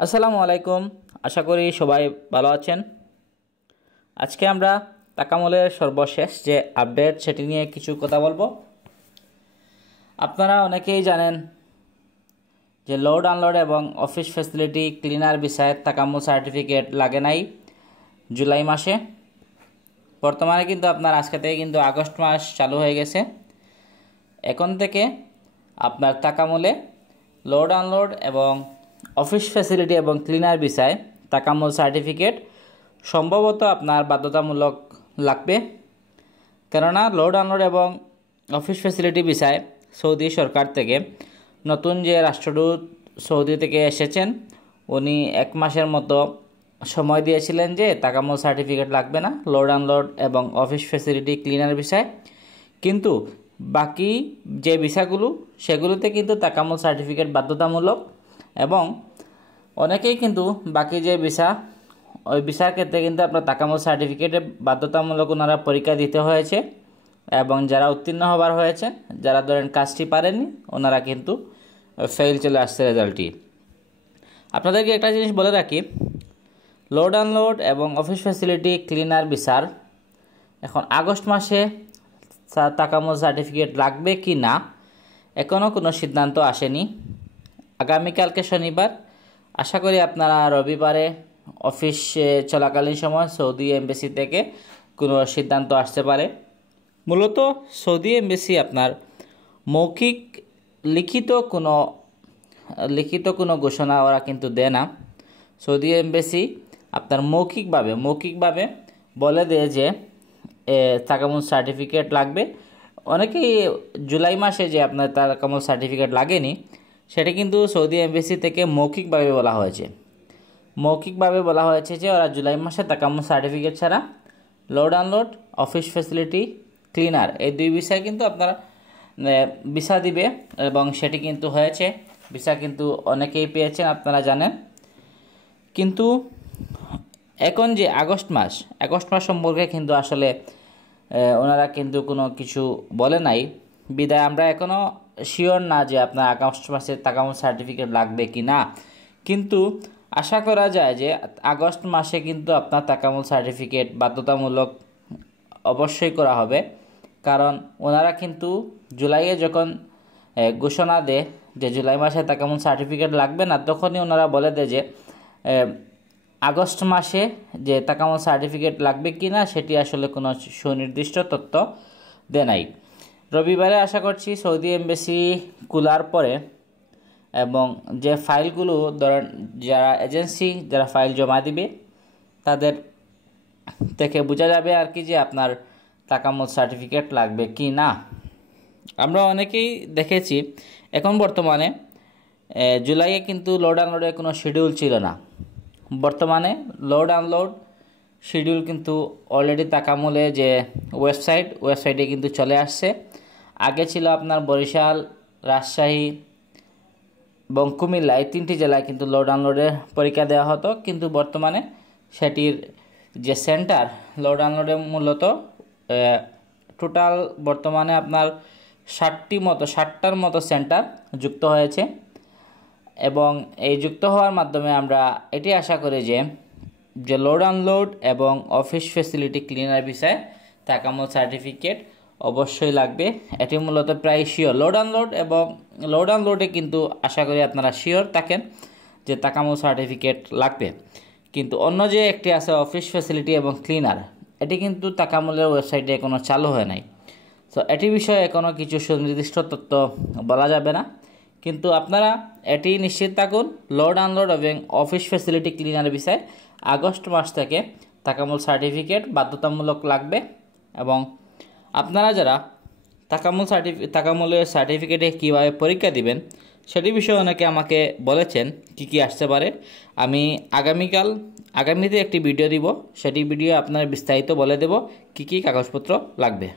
আসসালামু আলাইকুম। আশা করি সবাই ভালো আছেন। আজকে আমরা তাকামলের সর্বশেষ যে আপডেট সেটি নিয়ে কিছু কথা বলবো। আপনারা অনেকেই জানেন যে লোড আনলোড এবং অফিস ফ্যাসিলিটি ক্লিনার বিষয়ে তাকামল সার্টিফিকেট লাগে নাই জুলাই মাসে। বর্তমানে কিন্তু আপনার আজকে থেকে কিন্তু আগস্ট মাস চালু হয়ে গেছে। এখন থেকে আপনার তাকামলে লোড আনলোড এবং অফিস ফ্যাসিলিটি এবং ক্লিনার বিষয়ে তাকামল সার্টিফিকেট সম্ভবত আপনার বাধ্যতামূলক লাগবে। কেননা লোড আনলোড এবং অফিস ফ্যাসিলিটি বিষয়ে সৌদি সরকার থেকে নতুন যে রাষ্ট্রদূত সৌদি থেকে এসেছেন উনি 1 মাসের মতো সময় দিয়েছিলেন যে তাকামল সার্টিফিকেট লাগবে না লোড আনলোড এবং অফিস ফ্যাসিলিটি ক্লিনার বিষয়ে। কিন্তু বাকি যে ভিসাগুলো সেগুলোতে কিন্তু তাকামল সার্টিফিকেট বাধ্যতামূলক এবং অনেকেই কিন্তু বাকি যে ভিসা ওই ভিসার ক্ষেত্রে কিন্তু আপনার তাকামল সার্টিফিকেটে বাধ্যতামূলক ওনারা পরীক্ষা দিতে হয়েছে এবং যারা উত্তীর্ণ হবার হয়েছে, যারা ধরেন কাজটি পারেননি ওনারা কিন্তু ফেল চলে আসছে রেজাল্টটি। আপনাদেরকে একটা জিনিস বলে রাখি, লোড আনলোড এবং অফিস ফ্যাসিলিটি ক্লিনার ভিসার এখন আগস্ট মাসে তাকামল সার্টিফিকেট লাগবে কি না এখনও কোনো সিদ্ধান্ত আসেনি। আগামীকালকে শনিবার, আশা করি আপনারা রবিবারে অফিস চলাকালীন সময় সৌদি এমবেসি থেকে কোনো সিদ্ধান্ত আসতে পারে। মূলত সৌদি এমবেসি আপনার মৌখিক লিখিত কোনো ঘোষণা ওরা কিন্তু দেয় না। সৌদি এমবেসি আপনার মৌখিকভাবে বলে দেয় যে তাকামল সার্টিফিকেট লাগবে। অনেকেই জুলাই মাসে যে আপনার তাকামল সার্টিফিকেট লাগেনি সেটা কিন্তু সৌদি এমবেসি থেকে মৌখিকভাবে বলা হয়েছে যে ওরা জুলাই মাসে তাকামল সার্টিফিকেট ছাড়া load unload office facility cleaner এই 2 বিষয়ে কিন্তু আপনারা ভিসা দিবে এবং সেটি কিন্তু হয়েছে। ভিসা কিন্তু অনেকেই পেয়েছেন আপনারা জানেন। কিন্তু এখন যে আগস্ট মাস সম্পর্কে কিন্তু আসলে ওনারা কিন্তু কোনো কিছু বলে নাই বিদায় আমরা এখনও শিওর না যে আপনার আগস্ট মাসে তাকামল সার্টিফিকেট লাগবে কি না। কিন্তু আশা করা যায় যে আগস্ট মাসে কিন্তু আপনার তাকামল সার্টিফিকেট বাধ্যতামূলক অবশ্যই করা হবে। কারণ ওনারা কিন্তু জুলাইয়ে যখন ঘোষণা দেয় যে জুলাই মাসে তাকামল সার্টিফিকেট লাগবে না, তখনই ওনারা বলে দেয় যে আগস্ট মাসে যে তাকামল সার্টিফিকেট লাগবে কি না সেটি আসলে কোনো সুনির্দিষ্ট তথ্য দেয় নাই। রবিবারে আশা করছি সৌদি এমবেসি খোলার পরে এবং যে ফাইলগুলো ধরেন যারা এজেন্সি যারা ফাইল জমা দিবে তাদের থেকে বোঝা যাবে আর কি যে আপনার তাকামল সার্টিফিকেট লাগবে কি না। আমরা অনেকেই দেখেছি এখন বর্তমানে জুলাইয়ে কিন্তু লোড আনলোডের কোনো শিডিউল ছিল না। বর্তমানে লোড আনলোড শিডিউল কিন্তু অলরেডি তাকামলে যে ওয়েবসাইটে কিন্তু চলে আসছে। আগে ছিল আপনার বরিশাল, রাজশাহী এবং কুমিল্লা এই 3টি জেলায় কিন্তু লোড আনলোডের পরীক্ষা দেওয়া হতো। কিন্তু বর্তমানে সেটির যে সেন্টার লোড আনলোডের মূলত টোটাল বর্তমানে আপনার 60টার মতো সেন্টার যুক্ত হয়েছে এবং এই যুক্ত হওয়ার মাধ্যমে আমরা এটি আশা করি যে লোড আনলোড এবং অফিস ফ্যাসিলিটি ক্লিনার বিষয়ে তাকামল সার্টিফিকেট অবশ্যই লাগবে। এটি মূলত প্রায় শিওর লোড আনলোডে কিন্তু আশা করি আপনারা শিওর থাকেন যে তাকামল সার্টিফিকেট লাগবে। কিন্তু অন্য যে একটি আছে অফিস ফ্যাসিলিটি এবং ক্লিনার, এটি কিন্তু তাকামলের ওয়েবসাইটে এখনও চালু হয় নাই। তো এটি বিষয়ে এখনও কিছু সুনির্দিষ্ট তথ্য বলা যাবে না। কিন্তু আপনারা এটি নিশ্চিত থাকুন লোড আনলোড এবং অফিস ফ্যাসিলিটি ক্লিনার বিষয়ে আগস্ট মাস থেকে তাকামল সার্টিফিকেট বাধ্যতামূলক লাগবে। এবং আপনারা যারা তাকামলের সার্টিফিকেটে কীভাবে পরীক্ষা দিবেন সেটি বিষয়ে অনেকে আমাকে বলেছেন কি আসতে পারে। আমি আগামীতে একটি ভিডিও দিব, সেটি ভিডিও আপনার বিস্তারিত বলে দেব কি কাগজপত্র লাগবে।